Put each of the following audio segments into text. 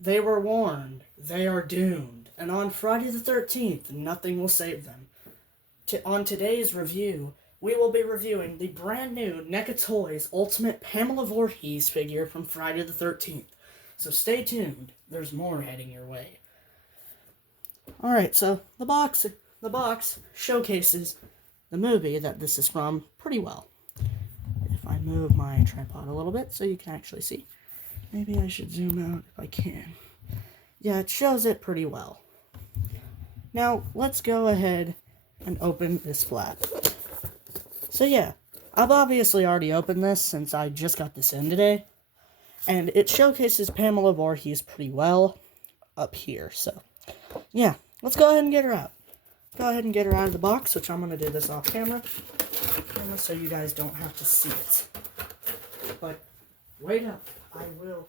They were warned. They are doomed. And on Friday the 13th, nothing will save them. On today's review, we will be reviewing the brand new Neca Toys Ultimate Pamela Voorhees figure from Friday the 13th. So stay tuned. There's more heading your way. Alright, so the box showcases the movie that this is from pretty well. If I move my tripod a little bit so you can actually see. Maybe I should zoom out if I can. Yeah, it shows it pretty well. Now, let's go ahead and open this flap. So yeah, I've obviously already opened this since I just got this in today. And it showcases Pamela Voorhees pretty well up here. So, yeah, let's go ahead and get her out. Go ahead and get her out of the box, which I'm going to do this off camera so you guys don't have to see it. But wait up, I will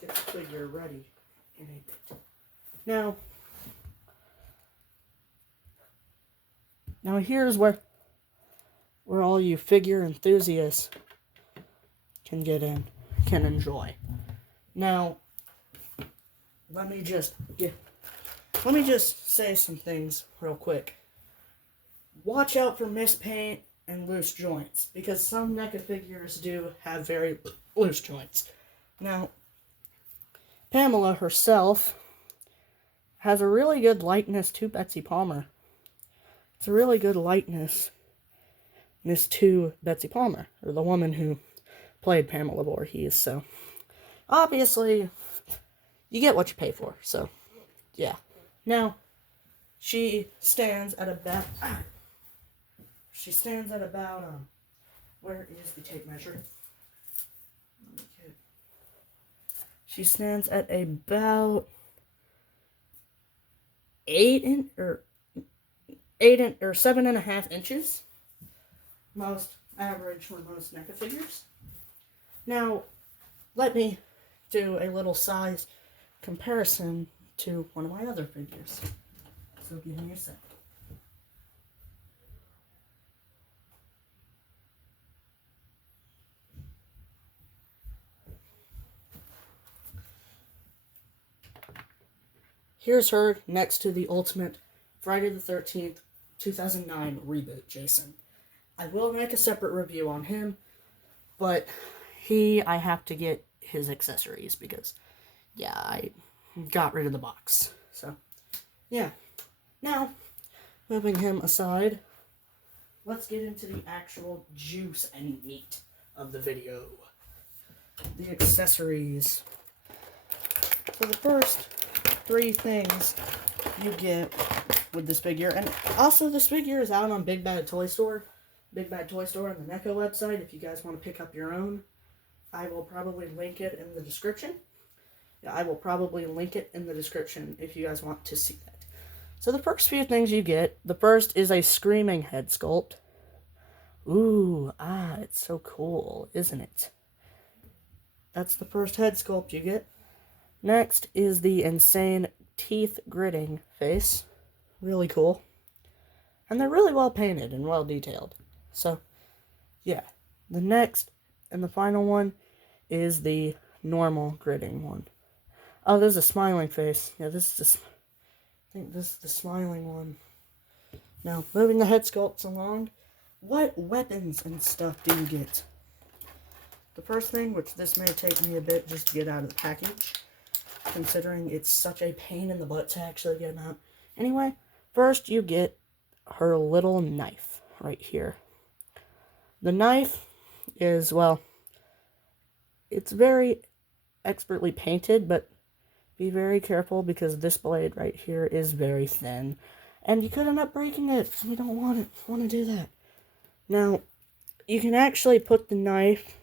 get the figure ready in a bit. Now here's where all you figure enthusiasts can enjoy. Now, let me just say some things real quick. Watch out for mispaint and loose joints, because some NECA figures do have very loose joints. Now, Pamela herself has a really good likeness to Betsy Palmer. It's a really good likeness to Betsy Palmer, or the woman who played Pamela Voorhees. So, obviously, you get what you pay for. So, yeah. Now, she stands at about, where is the tape measure? She stands at about 7.5 inches. Most average for most NECA figures. Now, let me do a little size comparison to one of my other figures. So give me a sec. Here's her next to the Ultimate Friday the 13th, 2009 reboot Jason. I will make a separate review on him, but I have to get his accessories because, yeah, I got rid of the box. So, yeah. Now, moving him aside, let's get into the actual juice and meat of the video. The accessories. So the first 3 things you get with this figure, and also this figure is out on Big Bad Toy Store on the Neca website if you guys want to pick up your own. I will probably link it in the description. Yeah, I will probably link it in the description if you guys want to see that. So the first few things you get, the first is a screaming head sculpt. Ooh, it's so cool, isn't it? That's the first head sculpt you get. Next is the insane teeth gritting face. Really cool. And they're really well painted and well detailed. So, yeah. The next and the final one is the normal gritting one. Oh, there's a smiling face. Yeah, I think this is the smiling one. Now, moving the head sculpts along, what weapons and stuff do you get? The first thing, which this may take me a bit just to get out of the package, considering it's such a pain in the butt to actually get them out. Anyway, first you get her little knife right here. The knife is, well, it's very expertly painted, but be very careful because this blade right here is very thin, and you could end up breaking it. You don't want to do that. Now, you can actually put the knife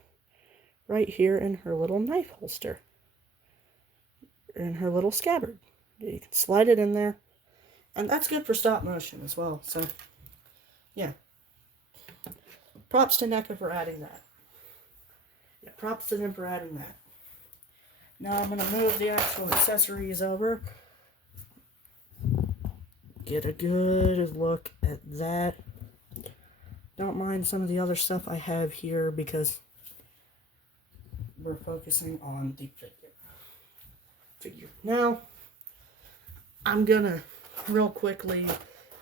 right here in her little knife holster, in her little scabbard. You can slide it in there, and that's good for stop motion as well. So, yeah. Props to Neca for adding that. Yeah, props to them for adding that. Now I'm going to move the actual accessories over. Get a good look at that. Don't mind some of the other stuff I have here because we're focusing on the figure. figure. Now, I'm gonna real quickly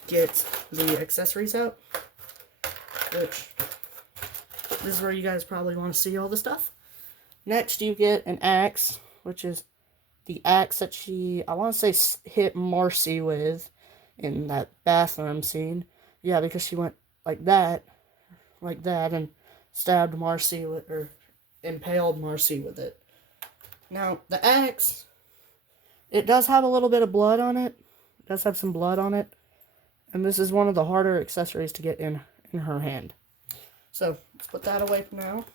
get the accessories out, which this is where you guys probably want to see all the stuff. Next, you get an axe, which is the axe that I want to say, hit Marcy with in that bathroom scene. Yeah, because she went like that, and stabbed Marcy or impaled Marcy with it. Now, the axe, it does have a little bit of blood on it. It does have some blood on it. And this is one of the harder accessories to get in her hand. So, let's put that away for now.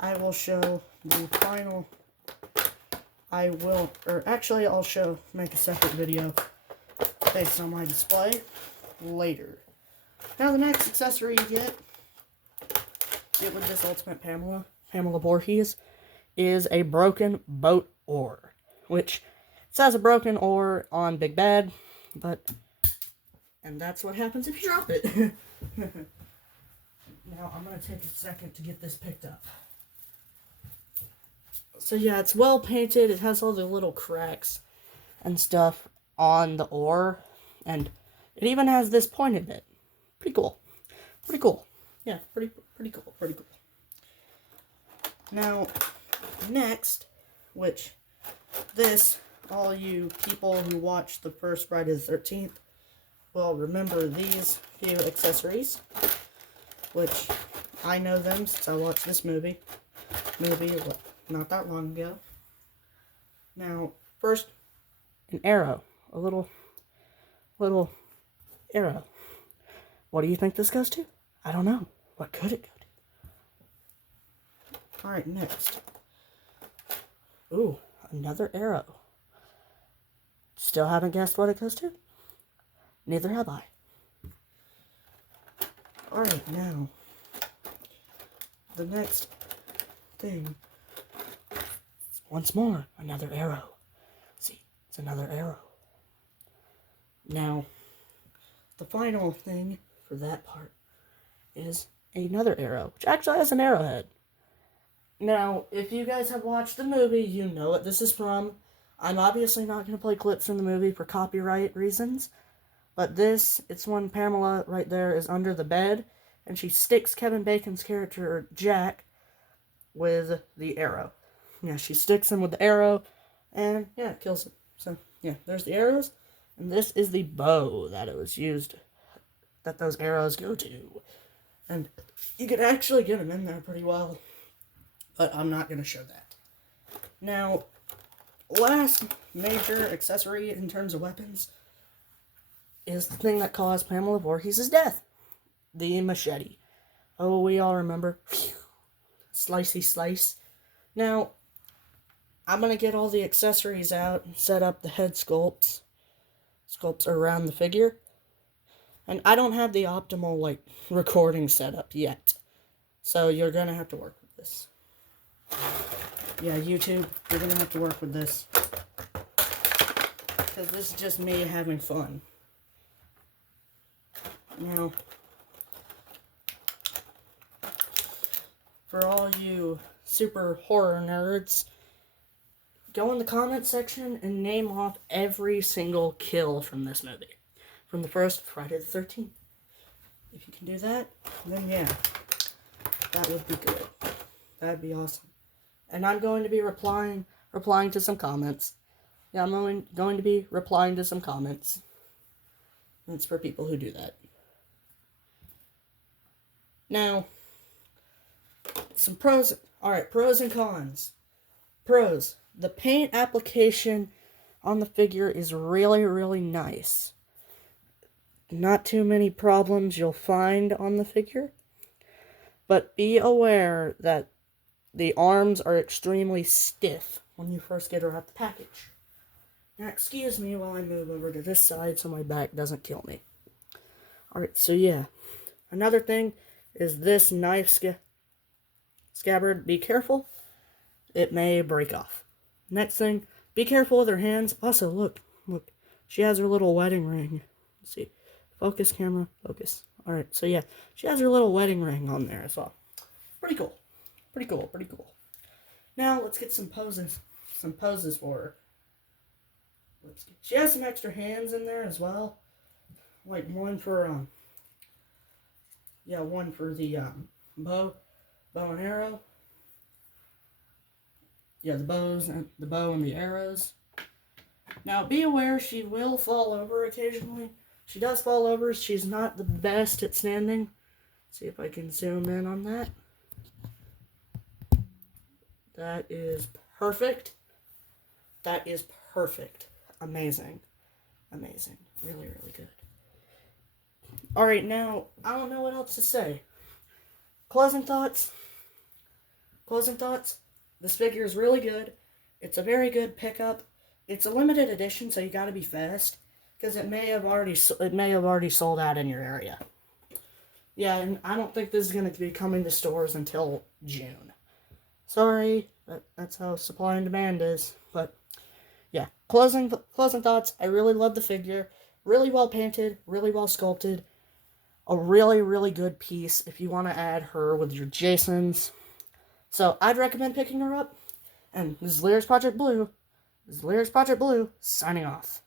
I will show the final... I'll make a separate video based on my display later. Now, the next accessory you get with this Ultimate Pamela Voorhees, is a broken boat oar, which it says a broken oar on Big Bad, and that's what happens if you drop it. Now, I'm going to take a second to get this picked up. So yeah, it's well painted. It has all the little cracks and stuff on the oar, and it even has this pointed bit. Pretty cool. Pretty cool. Yeah, pretty cool. Pretty cool. Now, next, which this, all you people who watched the first Friday the 13th will remember these few accessories, which I know them since I watched this movie not that long ago. Now, first, an arrow. A little arrow. What do you think this goes to? I don't know. What could it go to? Alright, next. Ooh, another arrow. Still haven't guessed what it goes to? Neither have I. Alright, now, the next thing. Once more, another arrow. See, it's another arrow. Now, the final thing for that part is another arrow, which actually has an arrowhead. Now, if you guys have watched the movie, you know what this is from. I'm obviously not going to play clips from the movie for copyright reasons, but it's when Pamela right there is under the bed, and she sticks Kevin Bacon's character, Jack, with the arrow. Yeah, she sticks him with the arrow, and yeah, it kills him. So, yeah, there's the arrows, and this is the bow that it was used, that those arrows go to. And you can actually get them in there pretty well, but I'm not going to show that. Now, last major accessory in terms of weapons is the thing that caused Pamela Voorhees' death. The machete. Oh, we all remember. Slicey slice. Now, I'm going to get all the accessories out and set up the head sculpts around the figure. And I don't have the optimal, recording setup yet. So you're going to have to work with this. Yeah, YouTube, you're going to have to work with this. Because this is just me having fun. Now, for all you super horror nerds, go in the comment section and name off every single kill from this movie. From the first Friday the 13th. If you can do that, then yeah, that would be good. That'd be awesome. And I'm going to be replying to some comments. Yeah, I'm going to be replying to some comments. That's for people who do that. Now, some pros. Alright, pros and cons. Pros. The paint application on the figure is really, really nice. Not too many problems you'll find on the figure. But be aware that the arms are extremely stiff when you first get her out the package. Now, excuse me while I move over to this side so my back doesn't kill me. Alright, so yeah. Another thing is this knife scabbard. Be careful. It may break off. Next thing, be careful with her hands. Also, look. She has her little wedding ring. Let's see. Focus, camera, focus. Alright, so yeah. She has her little wedding ring on there as well. Pretty cool. Pretty cool. Now, let's get some poses. Some poses for her. She has some extra hands in there as well. Like one for, one for the, bow and arrow. Yeah, the bow and the arrows. Now, be aware, she will fall over occasionally. She does fall over. She's not the best at standing. See if I can zoom in on that. That is perfect. That is perfect. Amazing. Amazing. Really, really good. Alright, now, I don't know what else to say. Closing thoughts. Closing thoughts. This figure is really good. It's a very good pickup. It's a limited edition, so you gotta be fast. Because it may have already sold out in your area. Yeah, and I don't think this is going to be coming to stores until June. Sorry, that's how supply and demand is. But yeah, closing thoughts. I really love the figure. Really well painted, really well sculpted. A really, really good piece if you want to add her with your Jasons. So I'd recommend picking her up. And this is Lyrics Project Blue. Signing off.